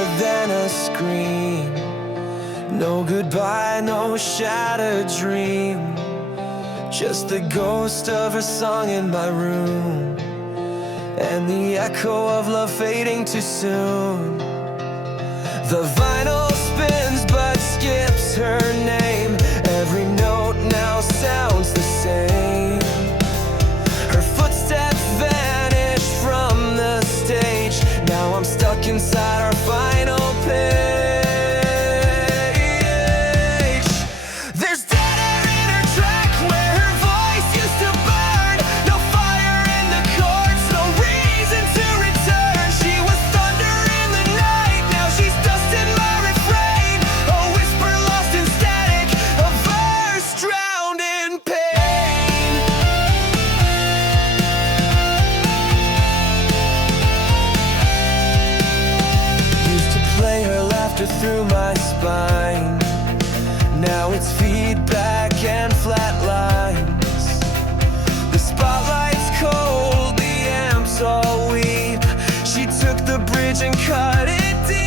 louder than a scream. No goodbye, no shattered dream, just the ghost of her song in my room, and the echo of love fading too soon. The vinyl spins but skips her name. Every note now sounds the same. Her footsteps vanish from the stage. Now I'm stuck inside our final page. There's dead air in her track where her voice used to burn. No fire in the chords, no reason to return. She was thunder in the night, now she's dust in my refrain. A whisper lost in static, a verse drowned in pain. Used to play her laughter through my spine. Now it's feedback and flat lines. The spotlight's cold, the amps all weep. She took the bridge and cut it deep.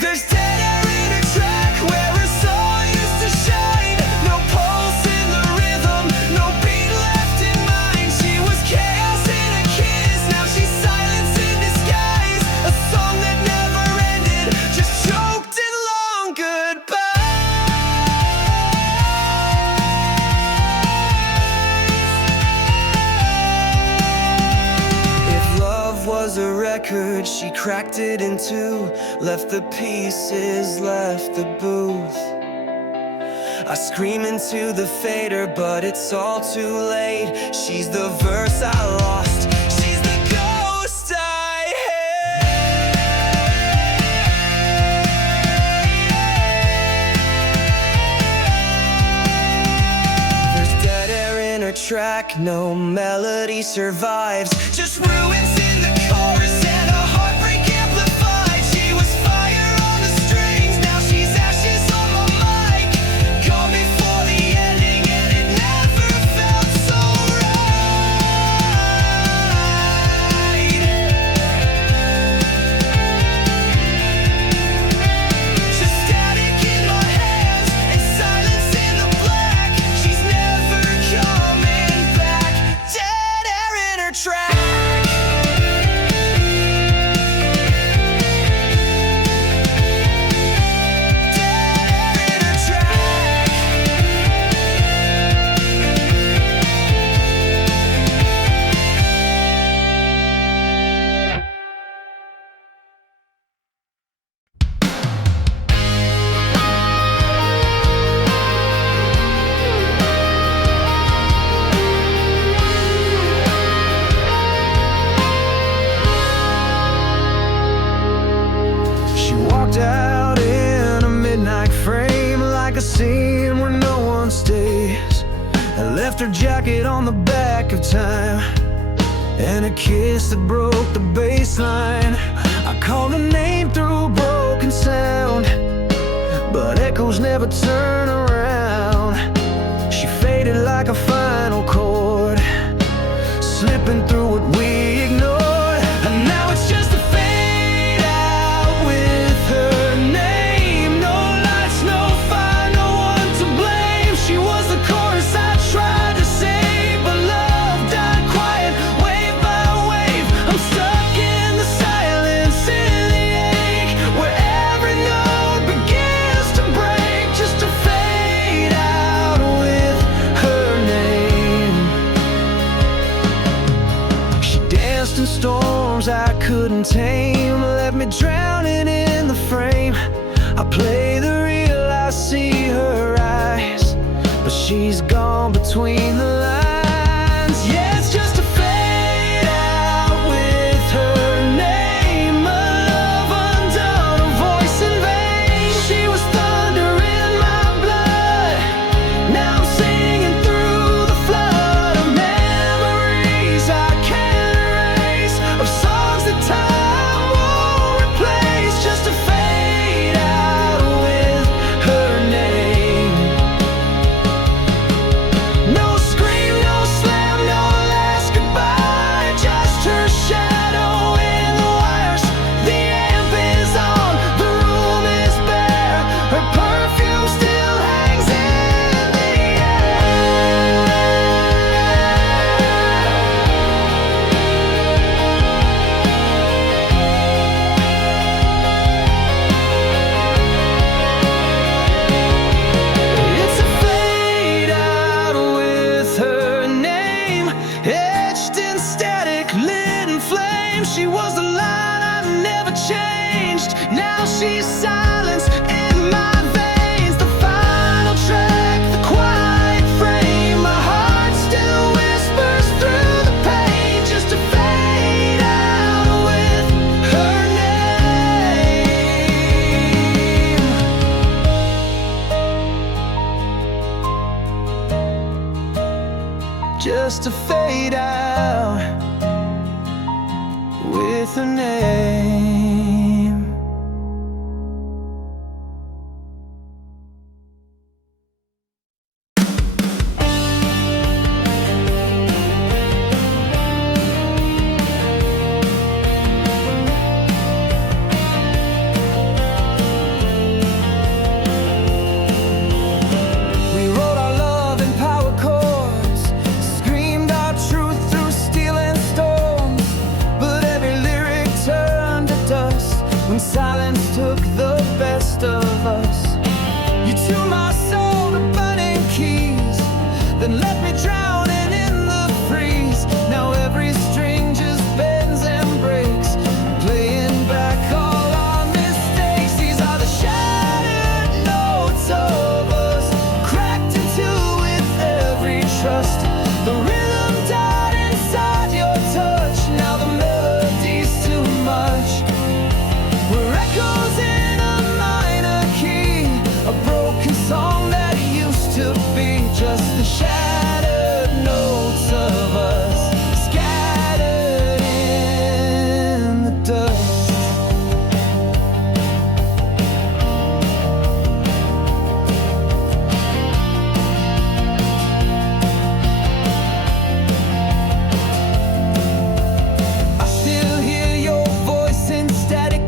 There's dead air in her track where her soul used to shine. No pulse in the rhythm, no beat left in mine. She was chaos in a kiss, now she's silence in disguise. A song that never ended, just choked in long goodbyes. If love was a record, she cracked it in two, left the pieces, left the booth. I scream into the fader, but it's all too late. She's the verse I lost, she's the ghost I hate. There's dead air in her track, no melody survives, just ruins in the chorus and a heartbreak amplified. She was fire on the strings, now she's ashes on my mic. Gone before the ending and it never felt so right. Just static in my hands and silence in the black. She's never coming back. Dead air in her track. She walked out in a midnight frame, like a scene where no one stays. I left her jacket on the back of time, and a kiss that broke the baseline. I called her name through a broken sound, but echoes never turn around. She faded like a final chord, slipping through what we ignored. And now it's just a fade out with her name. No lights, no fire, no one to blame. She was the chorus I tried to save, but love died quiet, wave by wave. I'm stuck in the silence, in the ache, where every note begins to break, just to fade out with her name. She danced in storms I couldn't tame, left me drowning in the frame. I play the real, I see her eyes, but she's gone between the lines. Yeah, it's just a fade out with her name. A love undone, a voice in vain. She was thunder in my blood, now I'm singing through the flood of memories I can't erase, of songs that time won't replace, just to fade out with her name. No scream, no slam, no just to fade out with a name. Silence took the best of us. You tuned my soul to burning keys, then left me drowning in the freeze. Now every string just bends and breaks, playing back all our mistakes. These are the shattered notes of us, cracked in two with every trust. The rhythm died inside your touch. Now the melody's too much. We're echoes in a minor key, a broken song that used to be just the shattered notes of us, scattered in the dust. I still hear your voice in static,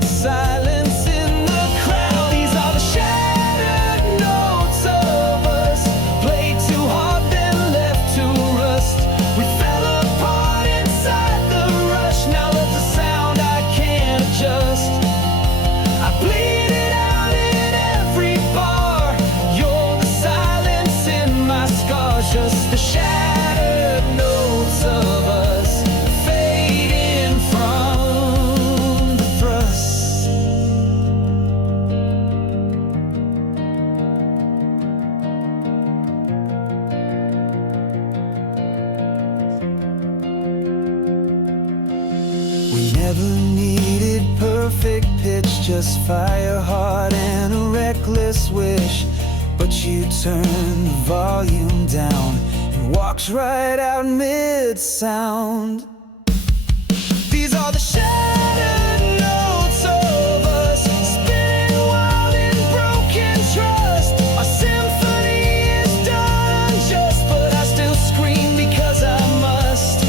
silence in the crowd. These are the shattered notes of us, played too hard then left to rust. We fell apart inside the rush. Now that's a sound I can't adjust. I bleed it out in every bar. You're the silence in my scars, just the shattered notes of us, fading from the thrust. We never needed perfect pitch, just fire hard and a reckless wish. But you turned the volume down and walked right out mid-sound. These are the shattered notes of us, spinning wild in broken trust. Our symphony is done unjust, but I still scream because I must.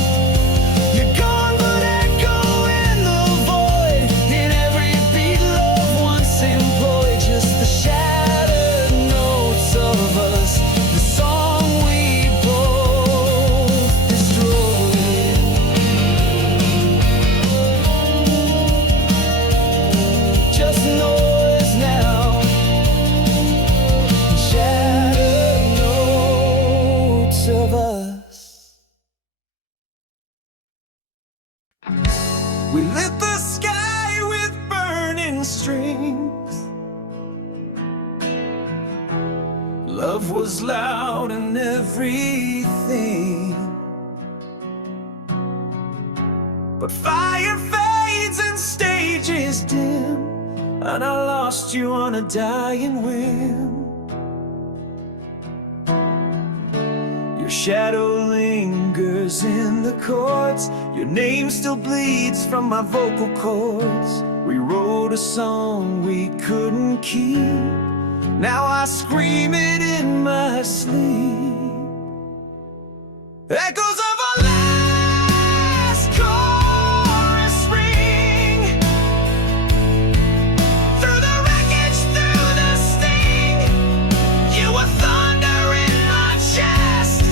You're gone, but echo in the void, in every beat love once employed. Just the shattered notes of us, the song we both destroyed. Just noise now, shattered notes of us. We lit the sky with burning strings. Love was loud and everything, but fire fades and stages dim, and I lost you on a dying whim. Your shadow lingers in the chords, your name still bleeds from my vocal cords. We wrote a song we couldn't keep, now I scream it in my sleep. Echoes of our last chorus ring, through the wreckage, through the sting. You were thunder in my chest.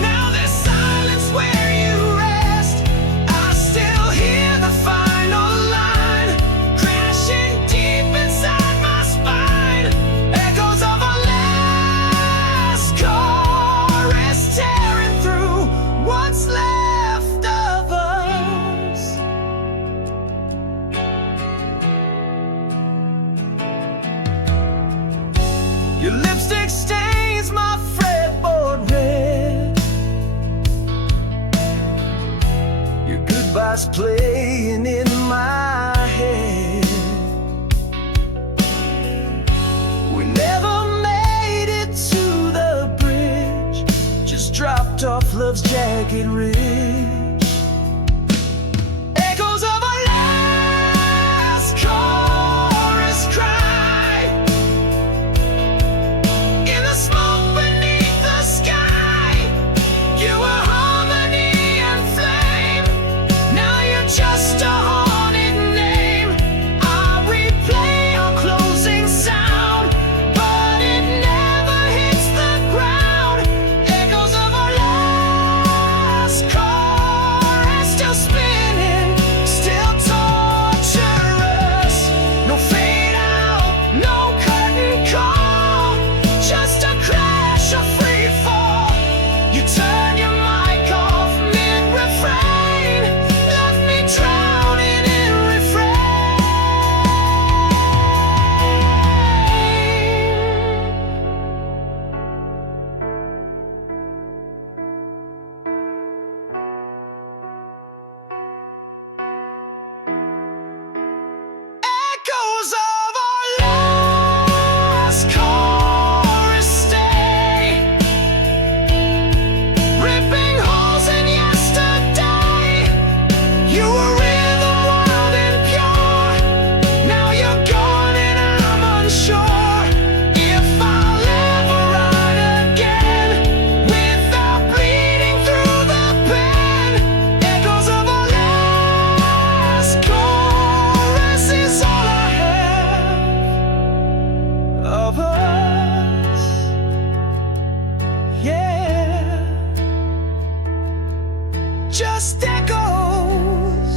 Now there's silence where you rest. I still hear the final line crashing deep inside my spine. Echoes of our last chorus, tearing through what's left of us. Your lipstick stains my fretboard red, your goodbyes playing in my head. make it rich. Echoes of our last chorus cry in the smoke beneath the sky. You were harmony and flame. Now you're just a haunted name. I replay our closing sound, but it never hits the ground. Echoes of our last chorus still spinning, still torture us. No fade out, no curtain call, just a crash of free fall. You turn your mic off mid-refrain, left me drowning in refrain. Echoes of our last chorus stay, ripping holes in yesterday. You were rhythm wild and pure. Now you're gone and I'm unsure if I'll ever ride again without bleeding through the pen. Echoes of our last chorus is all I have of us. Yeah, just echoes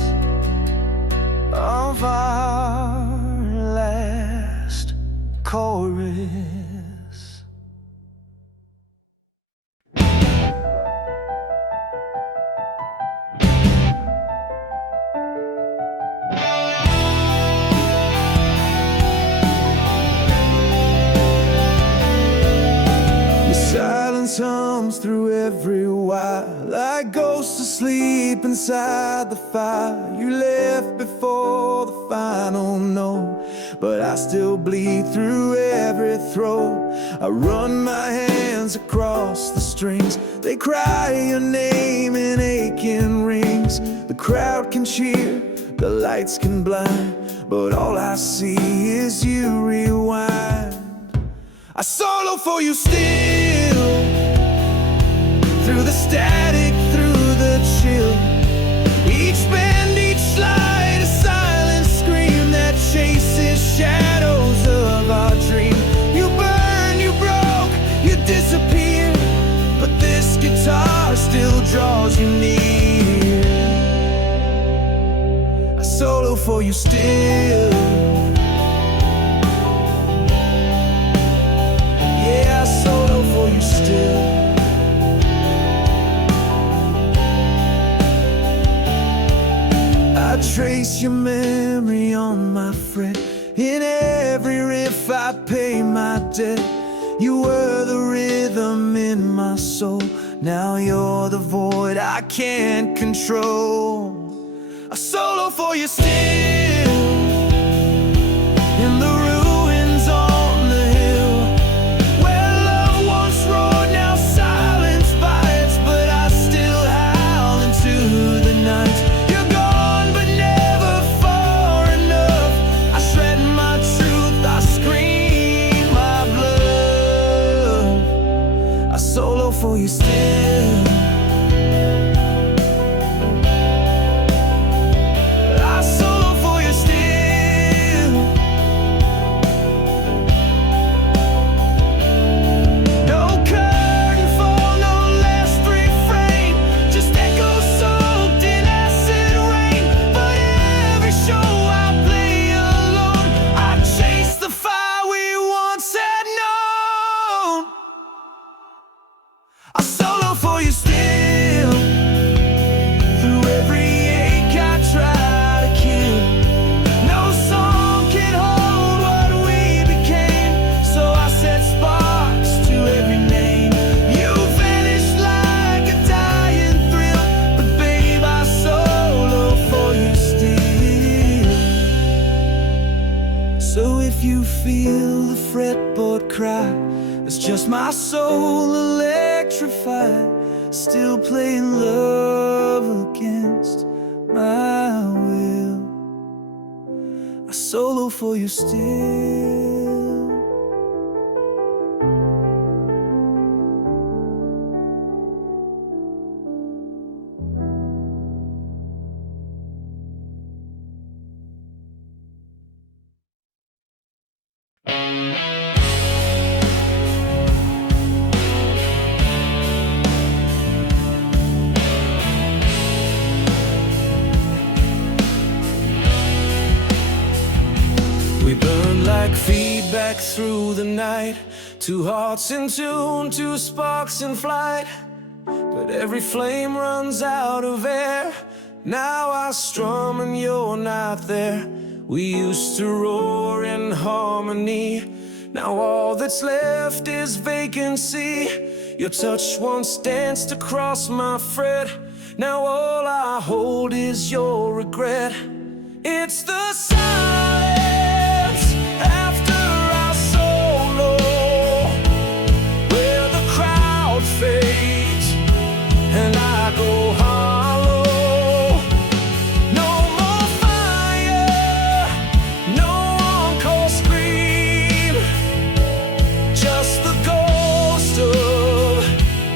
of our last chorus. Your silence hums through every wire, like ghosts asleep inside the fire. You left before the final note, but I still bleed through every throat. I run my hands across the strings, they cry your name in aching rings. The crowd can cheer, the lights can blind, but all I see is you rewind. I solo for you still, through the static, through the chill. Each bend, each slide, a silent scream that chases shadows of our dream. You burn, you broke, you disappear, but this guitar still draws you near. I solo for you still. Yeah, I solo for you still. I trace your memory on my fret. In every riff I pay my debt. You were the rhythm in my soul. Now you're the void I can't control. A solo for you still, in the ruins on the hill, where love once roared, now silence bites, but I still howl into the night. You're gone, but never far enough. I shred my truth, I scream my blood. I solo for you still. I solo for you still. No curtain fall, no last refrain, just echoes soaked in acid rain. But every show I play alone, I chase the fire we once had known. I solo for you still, through every ache I try to kill. No song can hold what we became, so I set sparks to every name. You vanished like a dying thrill, but babe, I solo for you still. So if you feel the fretboard cry, it's just my soul electrified. still playing love against my will. I solo for you still. We burn like feedback through the night, two hearts in tune, two sparks in flight. But every flame runs out of air. Now I strum and you're not there. We used to roar in harmony. Now all that's left is vacancy. Your touch once danced across my fret. Now all I hold is your regret. It's the silence after our solo, where the crowd fades and I go hollow. No more fire, no encore scream, just the ghost of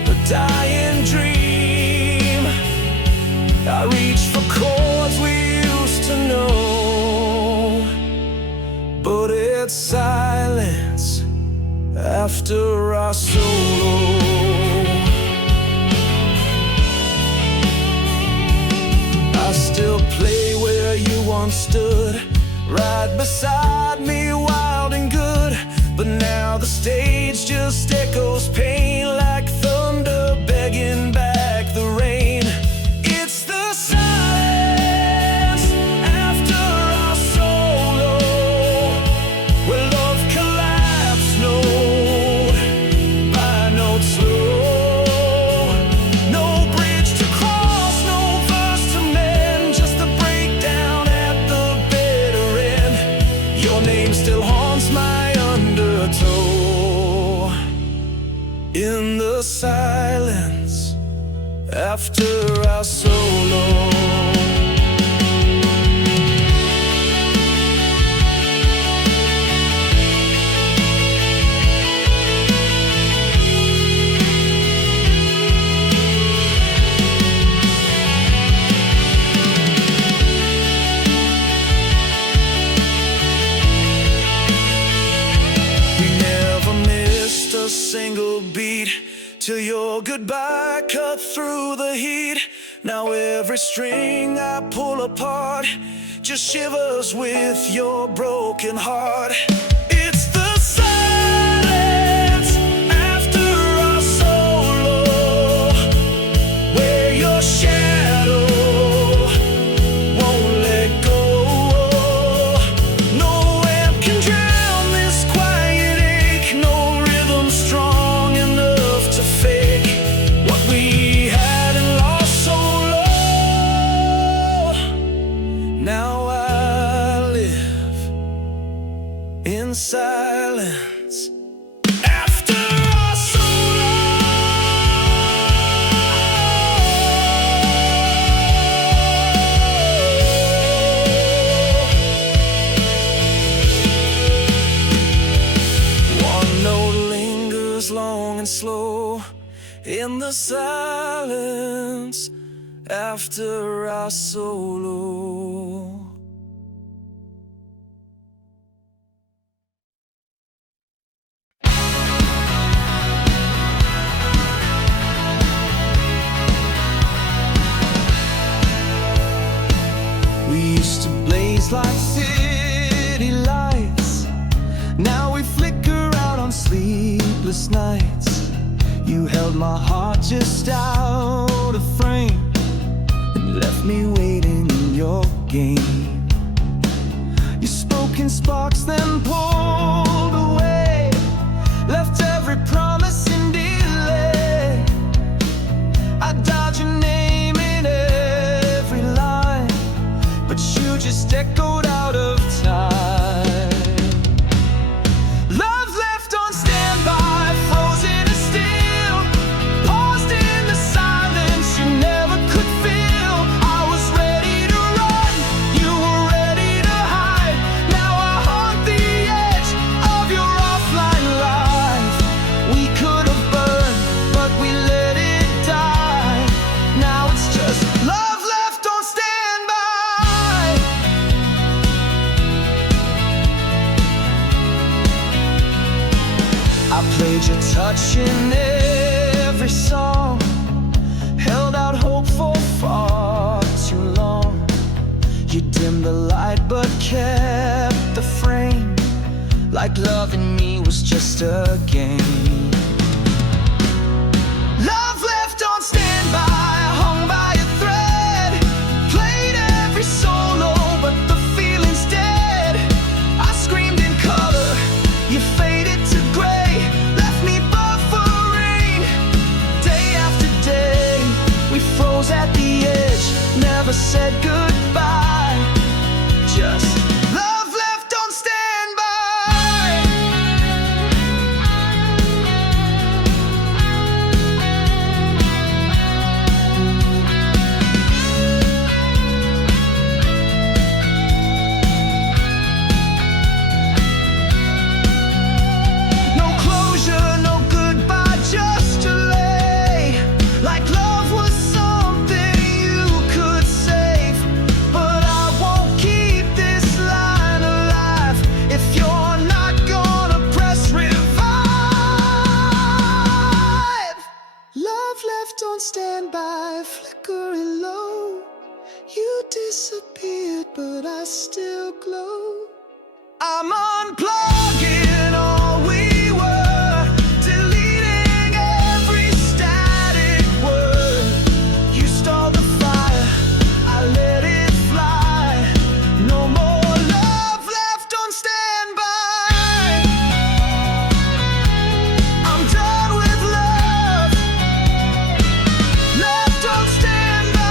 a dying dream. I reach for chords we used to know, but it's silence after our solo. I still play where you once stood, right beside me, wild and good. But now the stage just echoes pain, like thunder begging back the rain. It's the silence after our solo, where love collapsed note by note slow. No bridge to cross, no verse to mend, just a breakdown at the bitter end. Your name still haunts my undertow. In the silence after our solo. We never missed a single beat till your goodbye cut through the heat. Now every string I pull apart just shivers with your broken heart. It's the silence after our solo, where your shadow won't let go. No amp can drown this quiet ache, no rhythm strong enough to fake what we had and lost so low. Now I live in silence after our solo. One note lingers long and slow in the silence after our solo. We used to blaze like city lights. Now we flicker out on sleepless nights. You held my heart just out of frame and left me waiting in your game. You spoke in sparks, then pulled away, left every promise in delay. I dodged your name in every line, but you just echoed out of time. Love left on standby, frozen and still, paused in the silence. I played your touch in every song, held out hope for far too long. You dimmed the light but kept the frame, like loving me was just a game. Love left on standby, hung by a thread, played every solo but the feeling's dead. I screamed in color, you faded to gray, left me buffering. Day after day, we froze at the edge, never said goodbye, just love left on standby. No closure, no goodbye, just delay, like love was something you could save. But I won't keep this line alive if you're not gonna press revive. Love left on standby, flickering low. You disappeared, but I still glow. I'm unplugging all we were, deleting every static word. You stalled the fire, I let it fly. No more love left on standby. I'm done with love left on standby.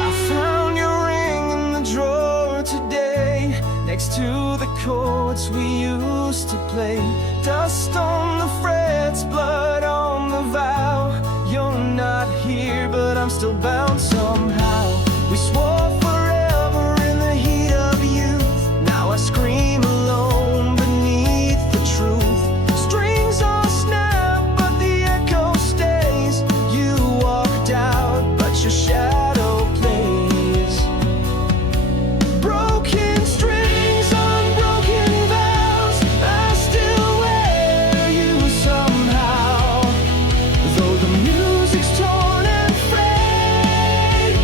I found your ring in the drawer today, next to the chords we used to play. Dust on the frets, blood on the vow. You're not here, but I'm still bound somehow. We swore forever in the heat of youth. Now I scream alone beneath the truth. Strings are snapped, but the echo stays. You walked out, but your shadow plays. Broken strings, unbroken vows, I still wear you somehow. Though the music's torn and frayed,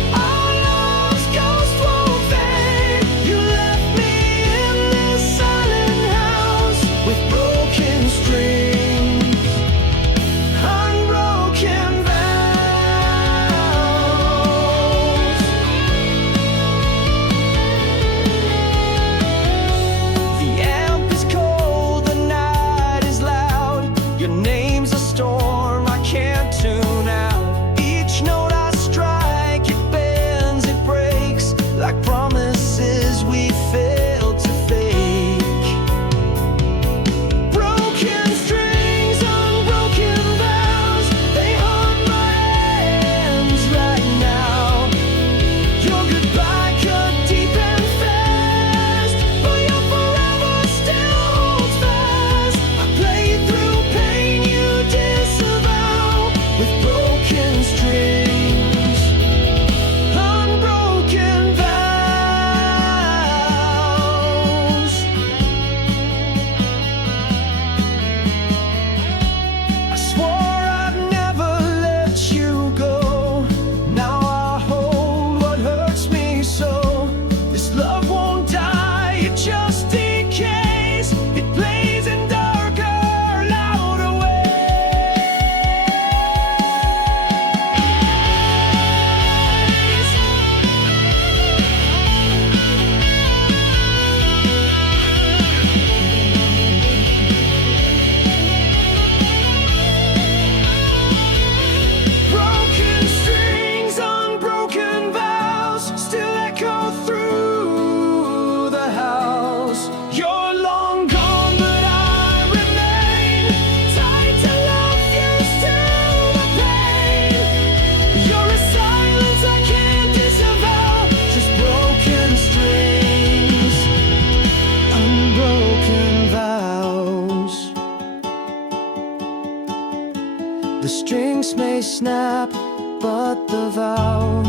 snap, but the vow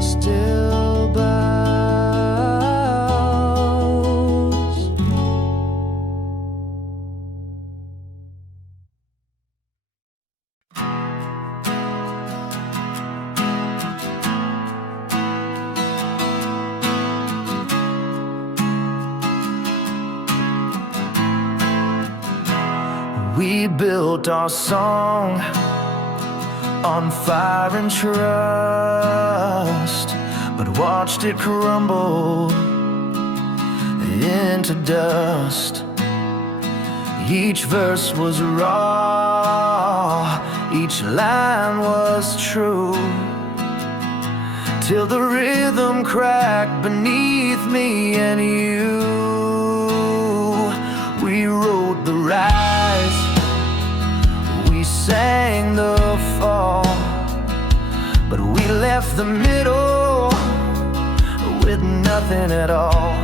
still bows. We built our song on fire and trust, but watched it crumble into dust. Each verse was raw, each line was true, till the rhythm cracked beneath me and you. We wrote the rise, we sang the fall, but we left the middle with nothing at all.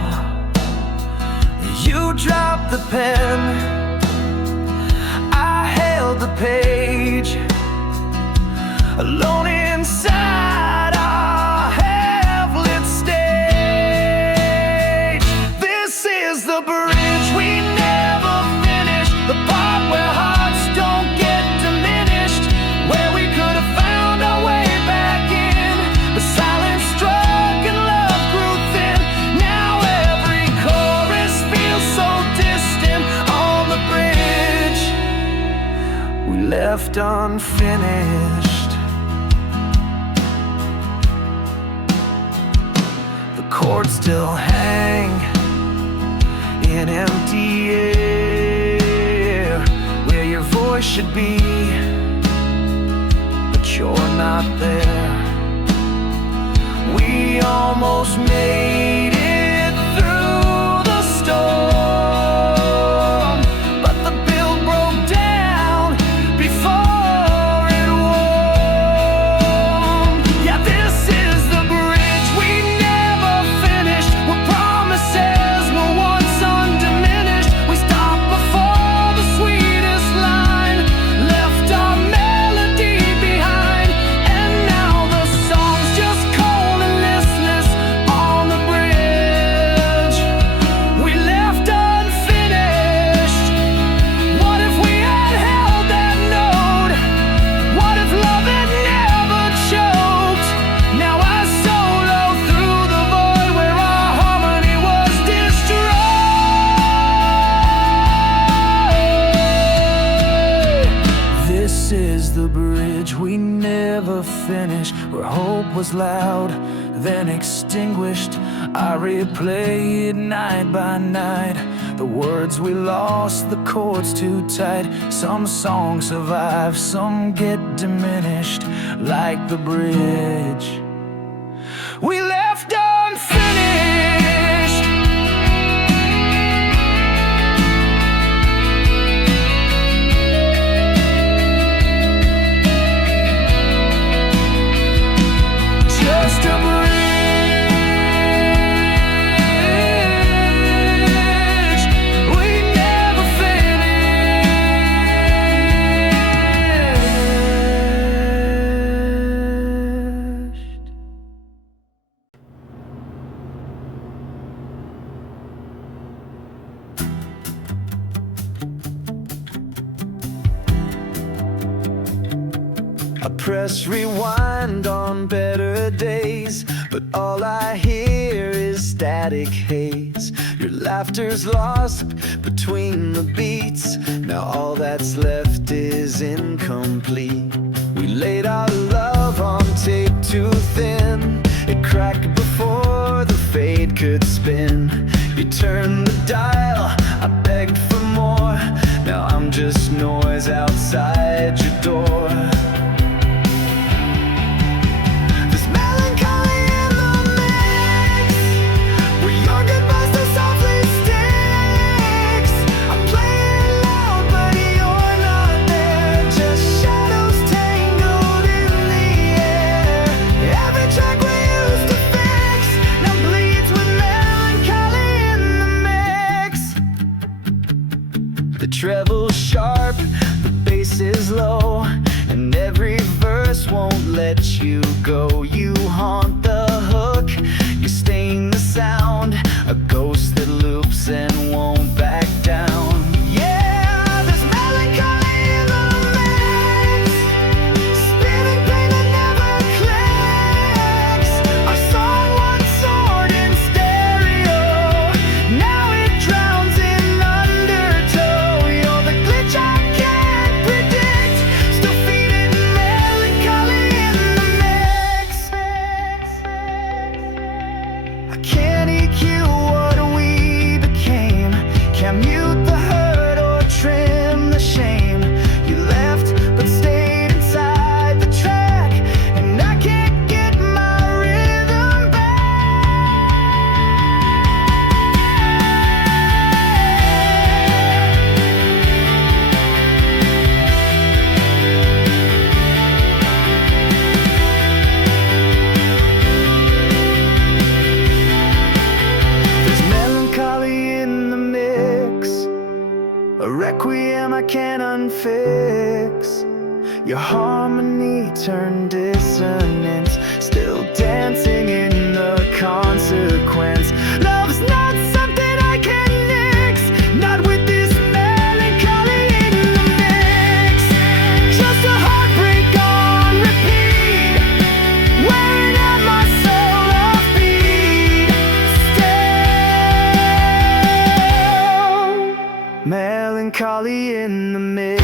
You dropped the pen, I held the page, alone inside our half-lit stage. This is the bridge we never finished, the part where hearts don't get diminished, where we could have found our way back in. The silence struck and love grew thin. Now every chorus feels so distant. On the bridge we left unfinished, the chords still hang in empty air, where your voice should be, but you're not there. We almost made it through the storm, but the build broke down before it warmed. Yeah, this is the bridge we never finished, where promises were once undiminished. We stopped before the sweetest line, left our melody behind, and now the song's just cold and listless on the bridge we left unfinished. What if we had held that note? What if love had never choked? Now I solo through the void where our harmony was destroyed. This is the bridge we never finished, where hope was loud, then extinguished. I replay it night by night, the words we lost, the chords too tight. Some songs survive, some get diminished, like the bridge we left unfinished. Just a bridge we never finished. I press rewind on better days, but all I hear is static haze. Your laughter's lost between the beats, now all that's left is incomplete. We laid our love on tape too thin, it cracked before the fade could spin. You turned the dial, I begged for more, now I'm just noise outside your door. There's melancholy in the mix, where your goodbyes so softly sticks. I'm playing loud, but you're not there, just shadows tangled in the air. Every track we used to fix now bleeds with melancholy in the mix. The treble's sharp, the bass is low, let you go. You haunt the hook, you stain the sound, a ghost that loops and won't back down. Yeah, there's melancholy in the mix, spinning pain that never clicks. Our song once soared in stereo, now it drowns in undertow. You're the glitch I can't predict, still feeding melancholy in the mix. I can't EQ what we became, can't mute the hurt or trim the shame. You left but stayed inside the track, and I can't get my rhythm There's melancholy in the mix, a requiem I can't unfix. Your harmony turned dissonance, still dancing in the consequence. Love's not something I can nix, not with this melancholy in the mix. Just a heartbreak on repeat, wearing out my soul offbeat. Still melancholy in the mix.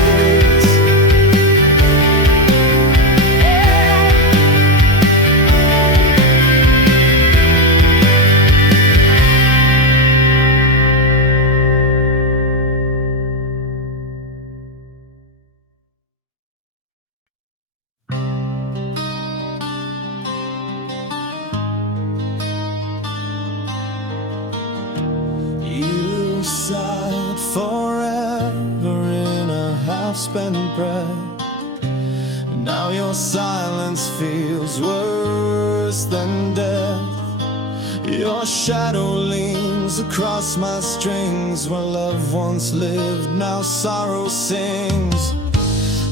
You sighed forever in a half-spent breath. Now your silence feels worse than death. Your shadow leans across my strings. Where love once lived, now sorrow sings.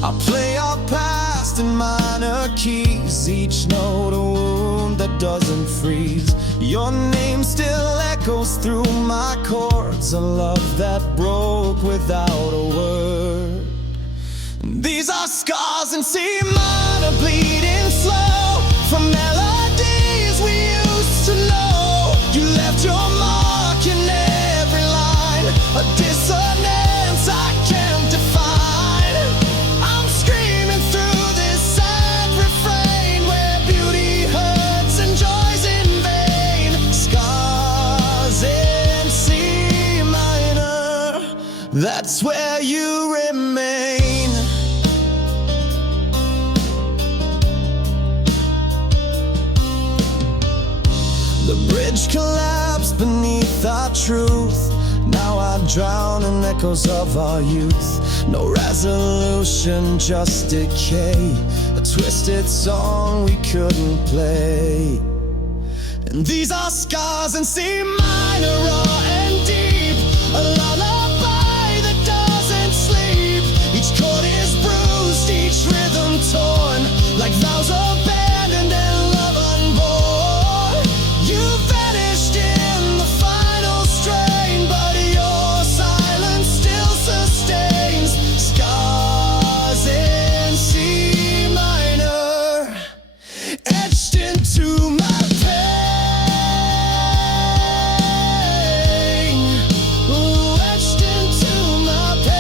I play our past in minor keys, each note a wound that doesn't freeze. Your name still echoes through my chords, a love that broke without a word. These are scars in C minor, bleeding slow from melodies we used to know. You left your mark in every line, a dissonance I can't define. I'm screaming through this sad refrain, where beauty hurts and joy's in vain. Scars in C minor, that's where you remain. The bridge collapsed beneath our truth. Now I drown in echoes of our youth. No resolution, just decay, a twisted song we couldn't play. And these are scars in C minor, raw and deep, a lullaby that doesn't sleep. Each chord is bruised, each rhythm torn, like vows abandoned and love unborn. You vanished in the final strain, but your silence still sustains. Scars in C minor, etched into my pain. Ooh, etched into my pain.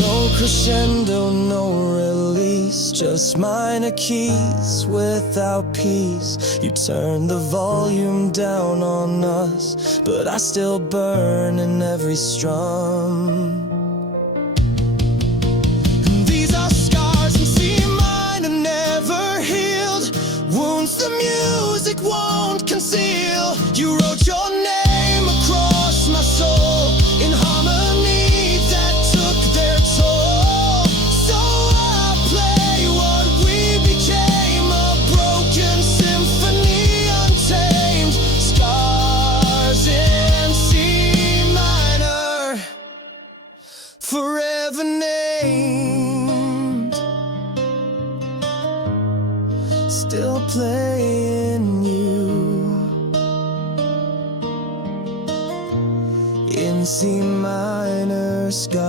No crescendo, no release, just minor keys without peace. You turn the volume down on us, but I still burn in every strum. These are scars in C minor, never healed, wounds the music won't conceal. You wrote your name across my soul in harmony that took their toll. So I'll play what we became, a broken symphony untamed. Scars in C minor, never named, still playing you in C minor scars.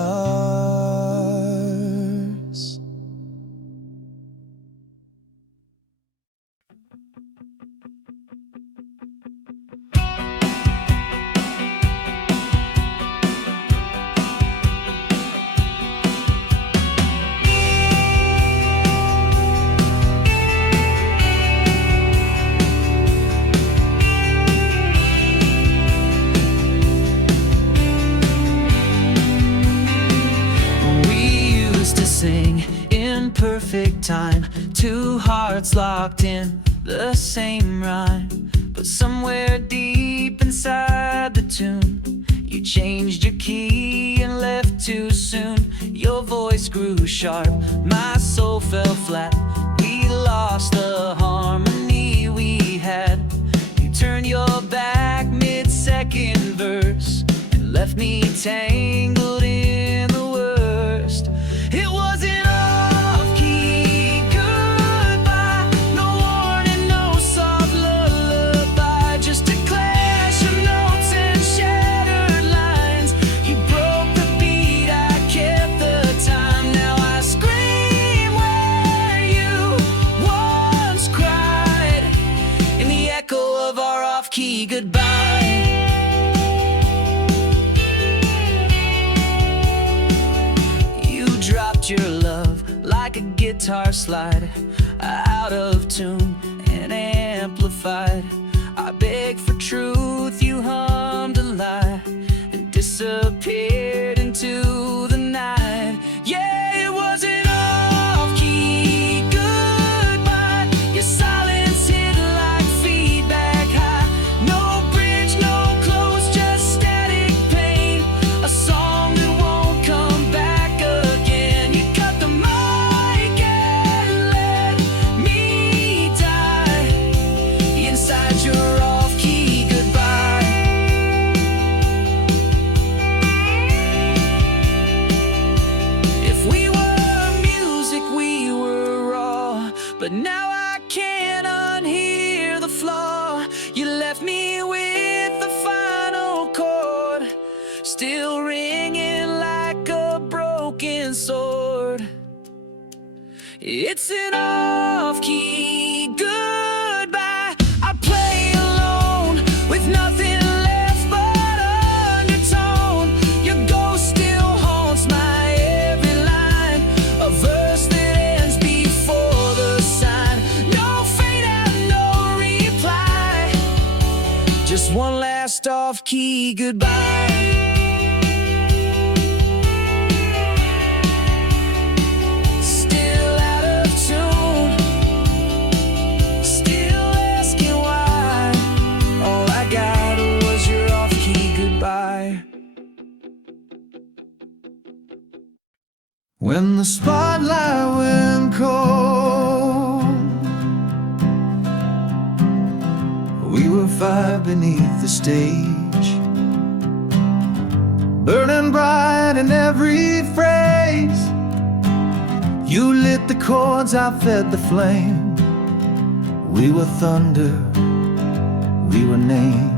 Sing in perfect time, two hearts locked in the same rhyme. But somewhere deep inside the tune, you changed your key and left too soon. Your voice grew sharp, my soul fell flat. We lost the harmony we had. You turned your back mid-second verse and left me tangled in the worst. It was an off-key goodbye, no warning, no soft lullaby, just a clash of notes and shattered lines. You broke the beat, I kept the time. Now I scream where you once cried, in the echo of our off-key goodbye. Your love like a guitar slide, out of tune and amplified. I begged for truth, you hummed a lie and disappeared into the night. Yeah, it was an off-key goodbye. Your silence hit like feedback high. No bridge, no close, just static pain. A song that won't come back. But now I can't unhear the flaw. You left me with the final chord, still ringing like a broken sword. It's an off-key goodbye. I play alone with nothing left but undertone. Your ghost still haunts my every line, a verse that ends before the sign. No fade and no reply, just one last off-key goodbye. When the spotlight went cold, we were fire beneath the stage, burning bright in every phrase. You lit the chords, I fed the flame. We were thunder, we were named.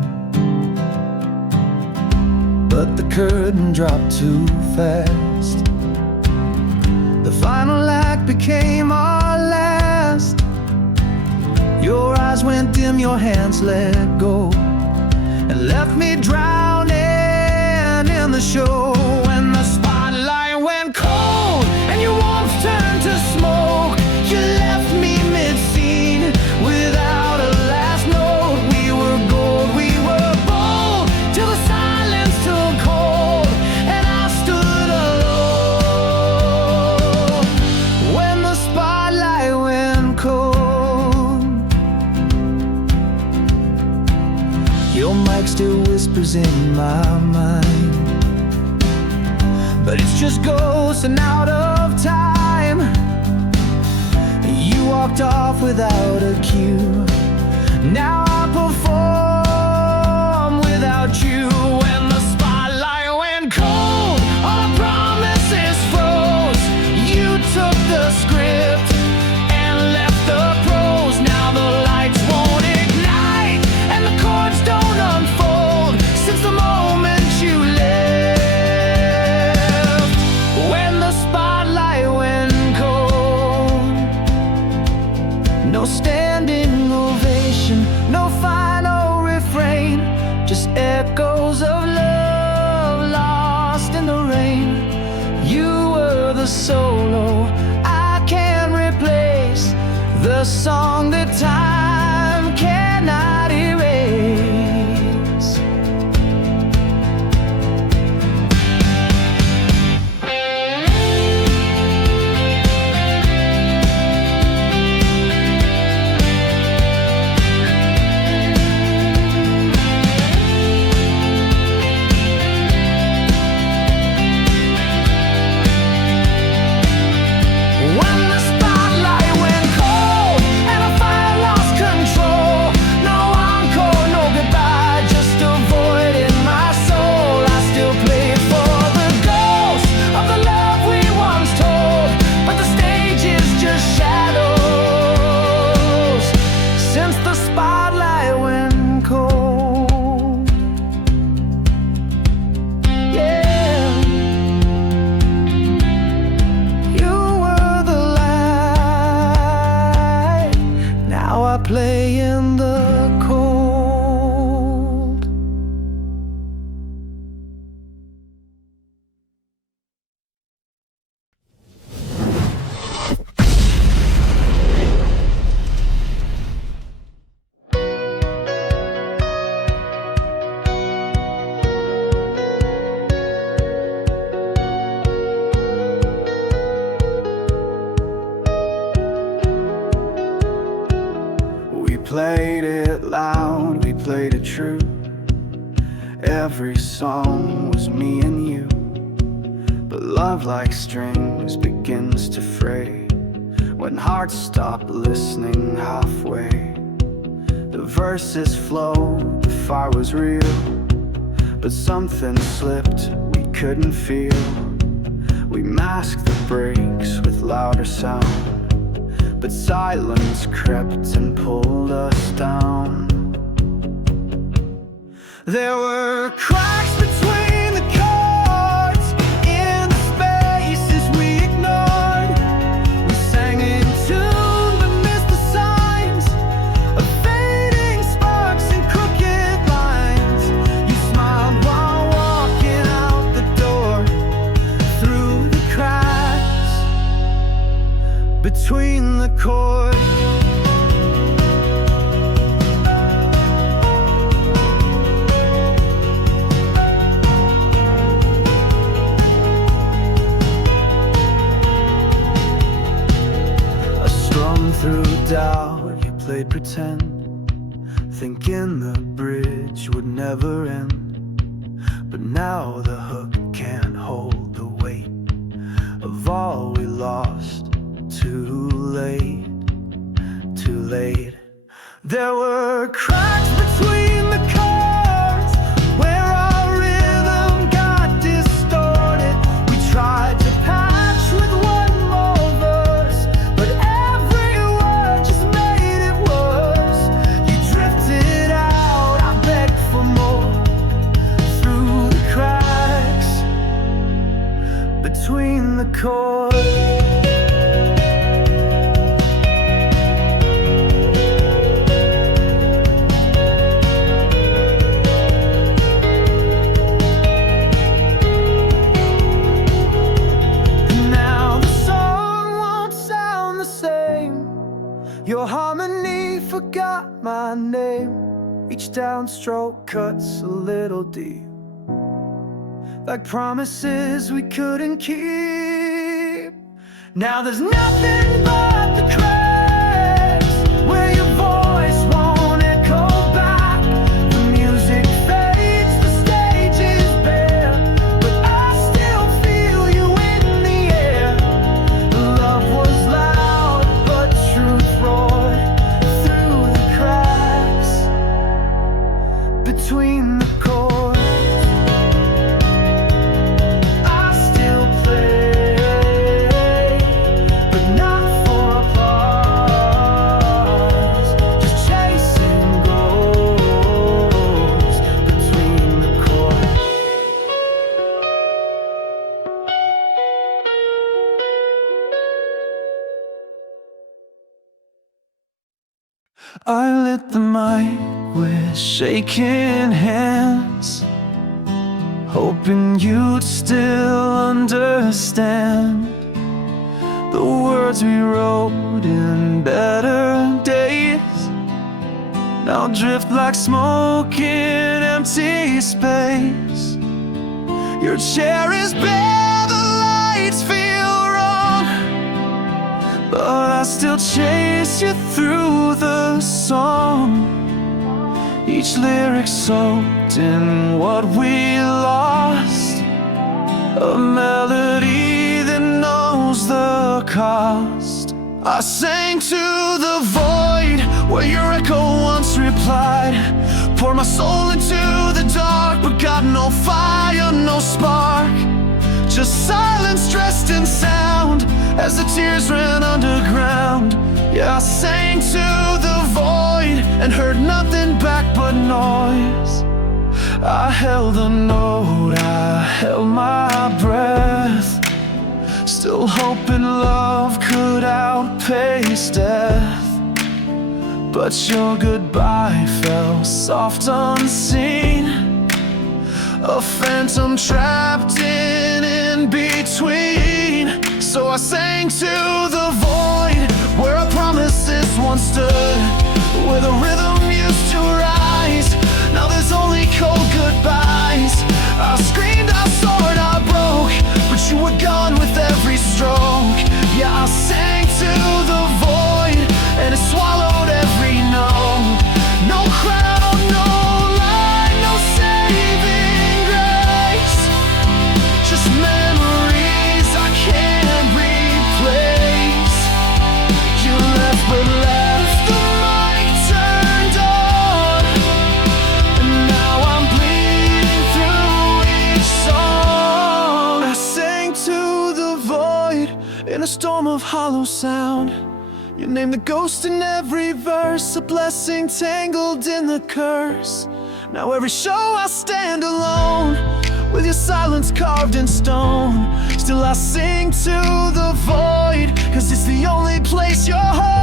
But the curtain dropped too fast. The final act became our last. Your eyes went dim, your hands let go, and left me drowning in the show. When the spotlight went cold and your warmth turned to smoke, you left me mid-scene without a last note. We were gold, we were bold, till the silence took hold and I stood alone. When the spotlight went cold, your mic still whispers in my mind, but it's just ghosts and out of time. You walked off without a cue. Now I perform without you. When the spotlight went cold, our promises froze. the solo. I can't replace the song that time cannot erase. Play in the cold. We played it loud, we played it true. Every song was me and you. But love, like strings, begins to fray when hearts stop listening halfway. The verses flowed, the fire was real, but something slipped we couldn't feel. We masked the breaks with louder sound, but silence crept and pulled us down. There were cracks between the chords, in the spaces we ignored. We sang in tune but missed the signs of fading sparks and crooked lines. You smiled while walking out the door, through the cracks between the chords. Through doubt, you played pretend, thinking the bridge would never end. But now the hook can't hold the weight of all we lost. Too late, too late. There were cracks between the chords where our rhythm got distorted. We tried to patch with one more verse, but every word just made it worse. You drifted out, I begged for more, through the cracks between the chords. Your harmony forgot my name. Each downstroke cuts a little deep, like promises we couldn't keep. Now there's nothing but the cracks where your voice won't echo back. The music fades, the stage is bare, but I still feel you in the air. Love was loud, but truth roared through the cracks between the chords. I still play, but not for applause, just chasing goals between the chords. I lit the mic with shaking hands, hoping you'd still understand. the words we wrote in better days now drift like smoke in empty space. Your chair is bare, the lights feel wrong, but I still chase you through the song. Each lyric soaked in what we lost, a melody that knows the cost. I sang to the void where your echo once replied. Poured my soul into the dark, but got no fire, no spark. Just silence dressed in sound as the tears ran underground. Yeah, I sang to the void and heard nothing back but noise. I held the note, I held my breath, still hoping love could outpace death. But your goodbye fell soft unseen, a phantom trapped in between. So I sang to the void where our promises once stood, where the rhythm used to rise. Now there's only cold goodbyes. I screamed, I soared, I broke, but you were gone with every stroke. Yeah, I sang to the void and it swallowed every note. No crown, no line, no saving grace, just memories I can't replace. You left but left the mic turned on, and now I'm bleeding through each song. I sang to the void in a storm of hollow sound. You named the ghost in every verse, a blessing tangled in the curse. Now every show I stand alone, with your silence carved in stone. Still I sing to the void, 'cause it's the only place you're home.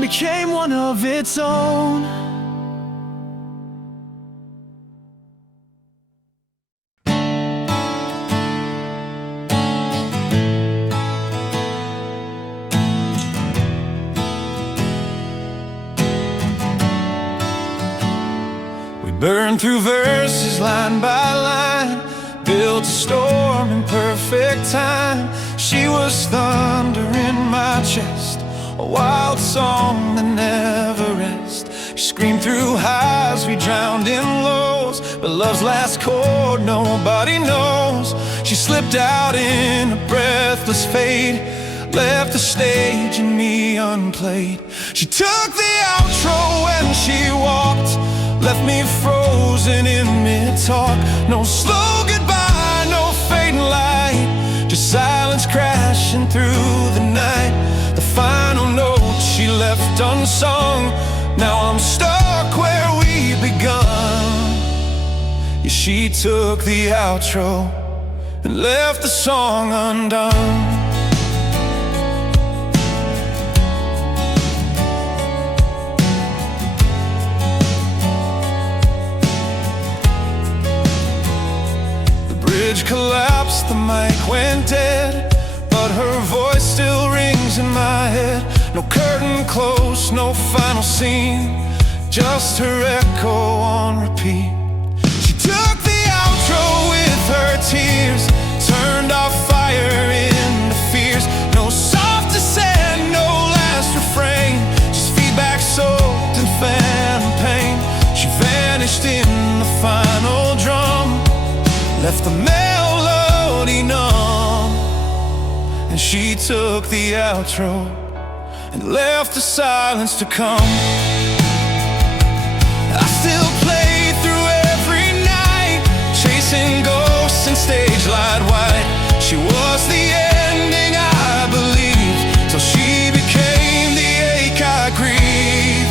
Became one of its own. We burned through verses line by line, built a storm in perfect time. She was thunder in my chest, a wild song that never rests. She screamed through highs, we drowned in lows, but love's last chord nobody knows. She slipped out in a breathless fade, left the stage and me unplayed. She took the outro when she walked, left me frozen in mid-talk. No slow goodbye, no fading light, just silence crashing through the night. The final note she left unsung, now I'm stuck where we begun. Yeah, she took the outro and left the song undone. The bridge collapsed, the mic went dead, but her voice still rings in my head. No curtain close, no final scene, just her echo on repeat. She took the outro with her tears, turned our fire into fears. No soft descent, no last refrain, just feedback soaked in phantom pain. She vanished in the final drum, left the melody numb. And she took the outro and left the silence to come. I still play through every night, chasing ghosts in stage light white. She was the ending I believed, till she became the ache I grieve.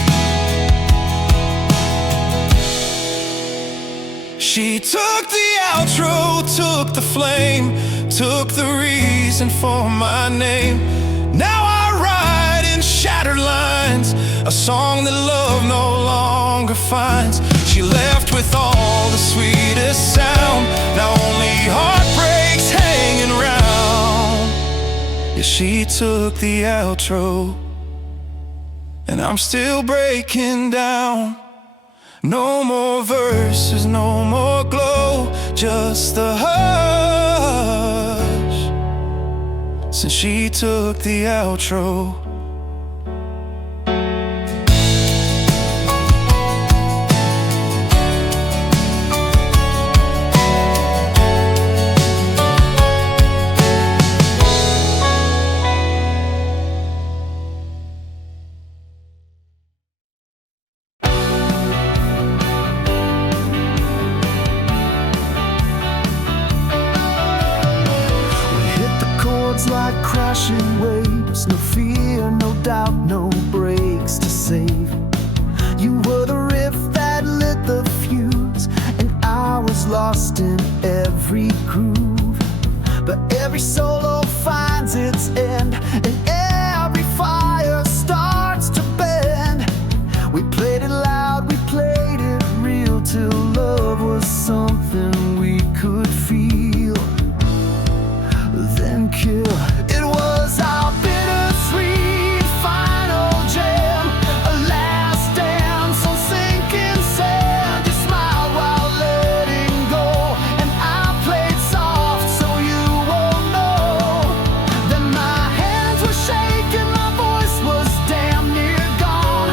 She took the outro took the flame, took the reason for my name. Now I write in shattered lines a song that love no longer finds. She left with all the sweetest sound, now only heartbreaks hanging round. Yeah, she took the outro, and I'm still breaking down. No more verses, no more glow, just the hush, since she took the outro. Like crashing waves, no fear, no doubt, no breaks to save. You were the riff that lit the fuse, and I was lost in every groove. But every solo finds its end, and every fire starts to bend. We played it loud, we played it real, till love was something we could feel, then kill. It was our bittersweet final jam, a last dance on sinking sand. You smiled while letting go, and I played soft so you won't know that my hands were shaking, my voice was damn near gone.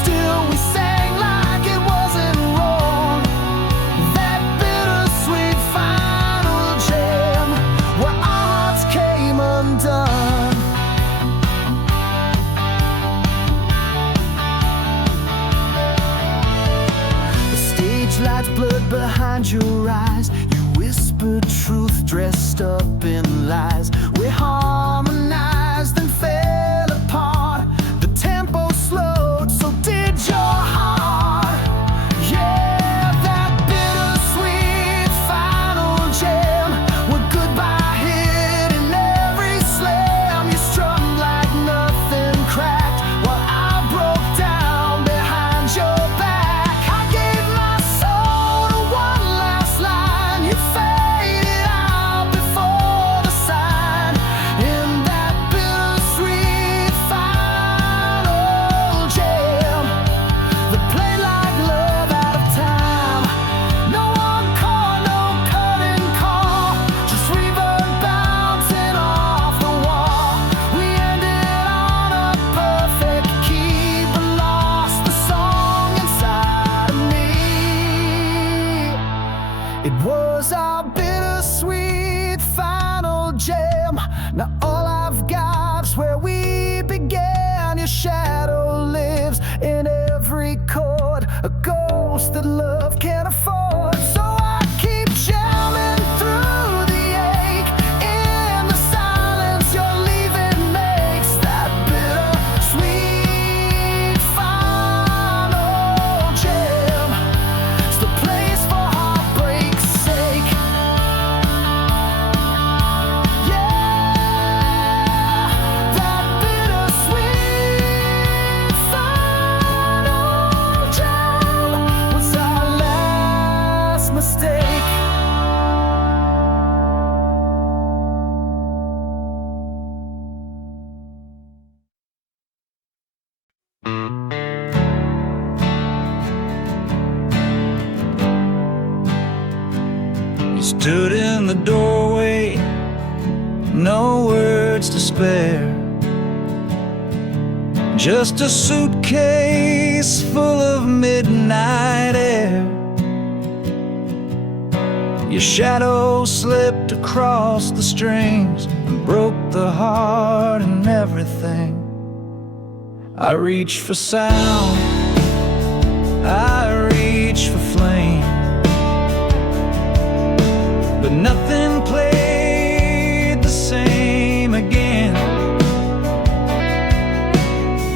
Still we sang like it wasn't wrong. That bittersweet final jam, where our hearts came undone. The stage lights blurred behind your eyes. You whispered truth dressed up in lies. We harmonized and fell apart. The tempo slowed, so did your heart. Yeah, that bittersweet final jam, where goodbye hit in every slam. You strummed like nothing cracked, while I broke down behind your back. I gave my soul to one last line. You faded out before the sign. In that bittersweet final jam, that played like love out of time. No encore, no cutting call, just reverb bouncing off the wall. We ended on a perfect key, but lost the song inside of me. It was our bittersweet final jam. Now all I've got's where we began. Your shadow lives in every chord, a ghost that love can't afford. So I keep jamming through the ache. In the silence you're leaving makes that bittersweet final jam. It's the place for heartbreak's sake. Yeah, that bittersweet final jam was our last mistake. You stood in the doorway, no words to spare, just a suitcase full of midnight air. Your shadow slipped across the strings and broke the heart and everything. I reached for sound, I reached for flame, but nothing played the same again.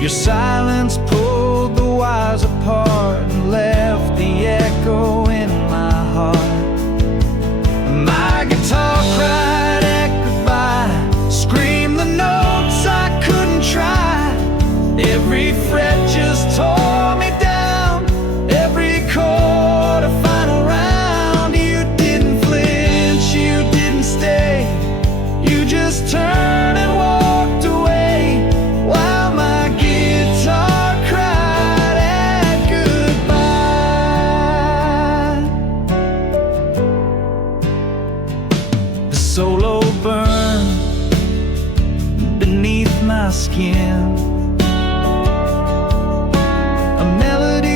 Your silence pulled the wires apart and left the echo in my heart. My solo burn beneath my skin. A melody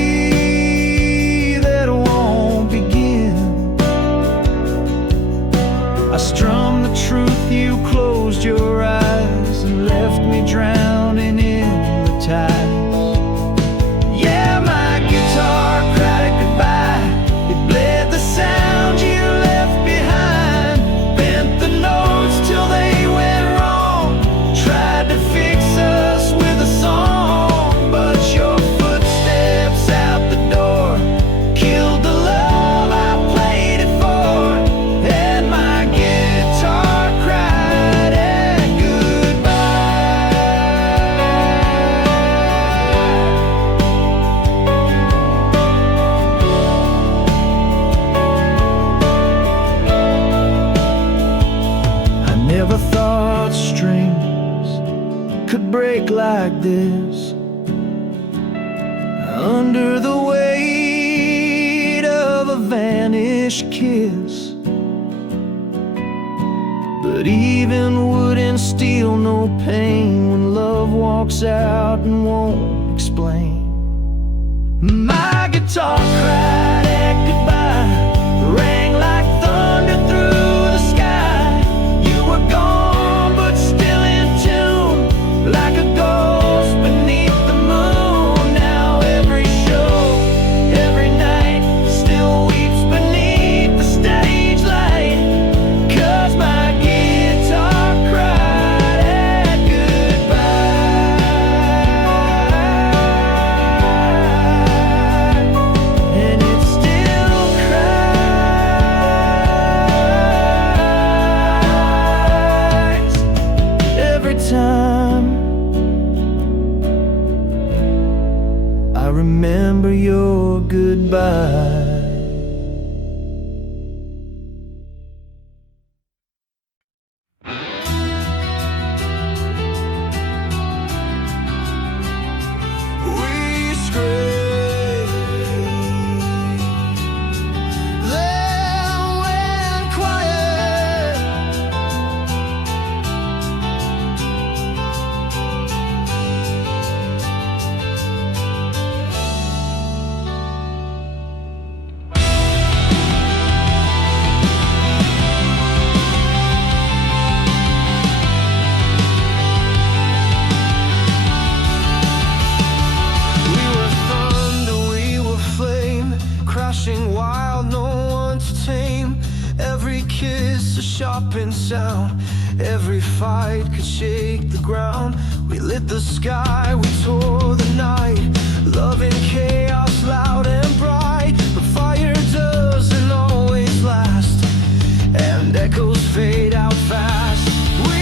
that won't begin. I strummed the truth, you closed your eyes and left me drowning in the tide. Yeah, my guitar cried goodbye. It bled the sound you left behind. Bent the notes till they went wrong. Tried to fix us with a song, but your footsteps out the door killed the love I played it for. And my guitar cried at goodbye. I never thought strings could break like this. Under the weight of a vanished kiss. But even wood and steel know pain when love walks out and won't explain. My guitar cried at goodbye, rang like thunder through the sky. You were gone but still in tune, like a ghost beneath the moon. Now every show, every night, still weeps beneath the stage light. 'Cause my guitar cried at goodbye. And it still cries every time I remember your goodbye. We scream, then went quiet. We were thunder, we were flame, crashing wild, no one to tame. Every kiss a sharpened sound, every fight could shake the ground. We lit the sky, we tore the night, love in chaos, loud and bright. But fire doesn't always last, and echoes fade out fast. We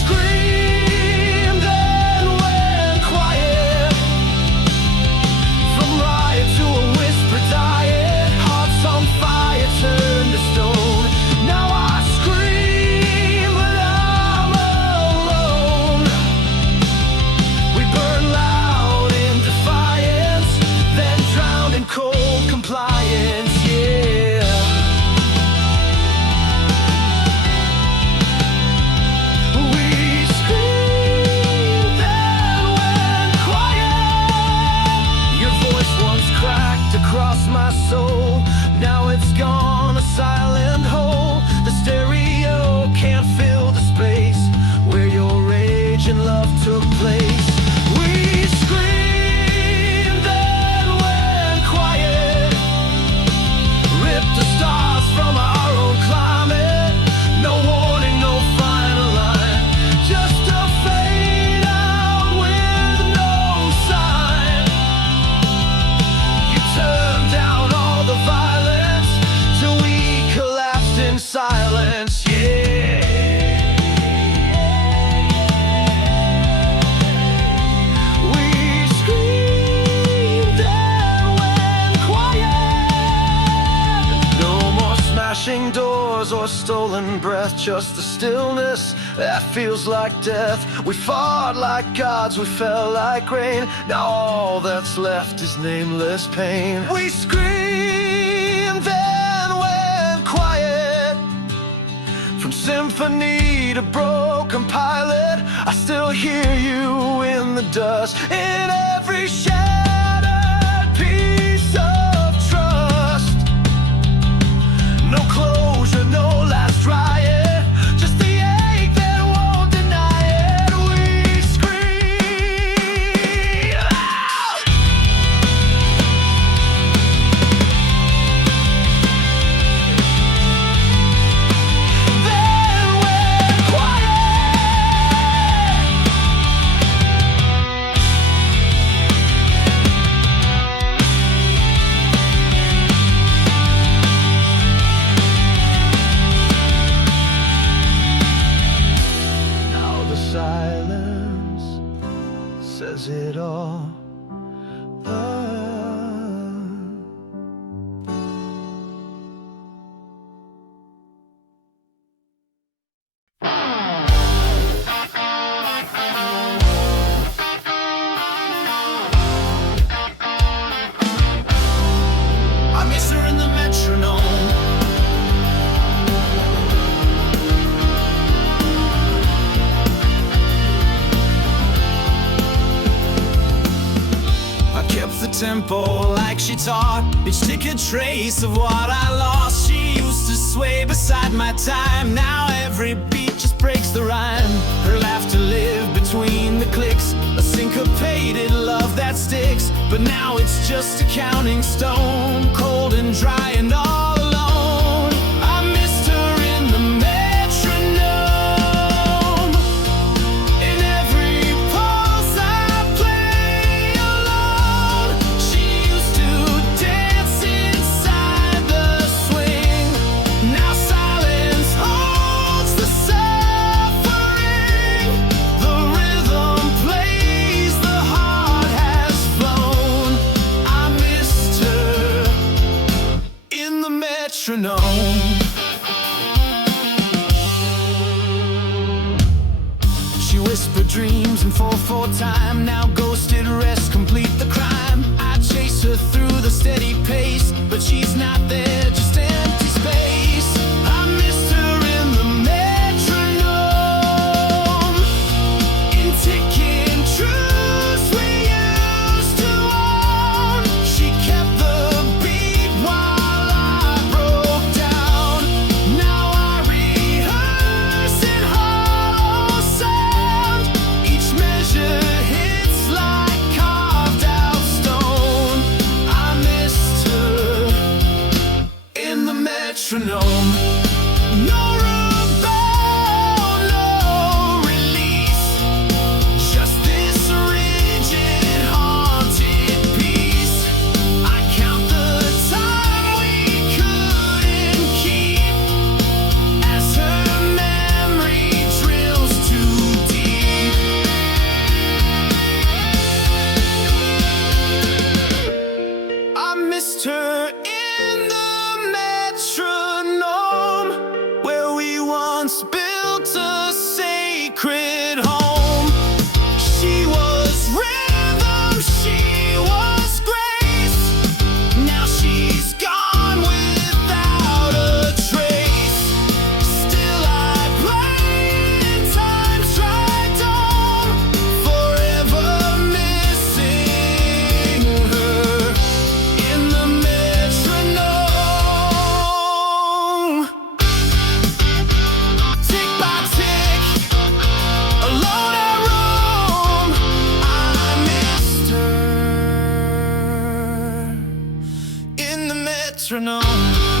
screamed and went quiet, from riot to a whisper diet. Hearts on fire turned to stone. Now I scream, but I'm alone. We burn loud in defiance, then drowned in cold compliance. Yeah. We screamed and went quiet. Your voice once cracked across my soul, now it's gone, a silent hole. The stereo can't fill the space where your rage and love took place. We screamed and went quiet, ripped the stars from our own climate. No warning, no final line, just a fade out with no sign. You turned down all the violence till we collapsed in silence. Yeah. We screamed and went quiet. No more smashing doors or stolen breath, just the stillness that feels like death. We fought like gods, we fell like rain. Now all that's left is nameless pain. We screamed then went quiet, From symphony to broken pilot, I still hear you in the dust. In every shattered piece of trust. No closure, no last riot, just the ache that won't deny it. We scream out. Then we're quiet. Now the silence says it all. I miss her in the metronome. I kept the tempo like she taught. Each tick a trace of what I lost. She used to sway beside my time. Now every beat just breaks the rhyme. Her laughter lived between the clicks, a syncopated love that sticks. But now it's just a counting stone, cold and dry and all alone. I missed her in the metronome. In every pulse I play alone. She used to dance inside the swing. Now silence holds the suffering. The rhythm plays, the heart has flown. I missed her in the metronome. She whispered dreams in 4/4 time. Now ghosted rest complete the crime. I chase her through the steady pace, but she's not there, just empty space. I missed her in the metronome. In ticking truths we used to own. She kept the beat while I broke down. Now I rehearse in hollow sound. Each measure hits like carved out stone. I missed her in the metronome. No rebound, no release. Just this rigid, haunted piece. I count the time we couldn't keep as her memory drills too deep. I missed her in the metronome, where we once built a sacred home. She was rhythm, she was grace. Now she's gone without a trace. Still I play in time's dry dome, forever missing her in the metronome. Tick by tick, alone I roam. I missed her in the metronome.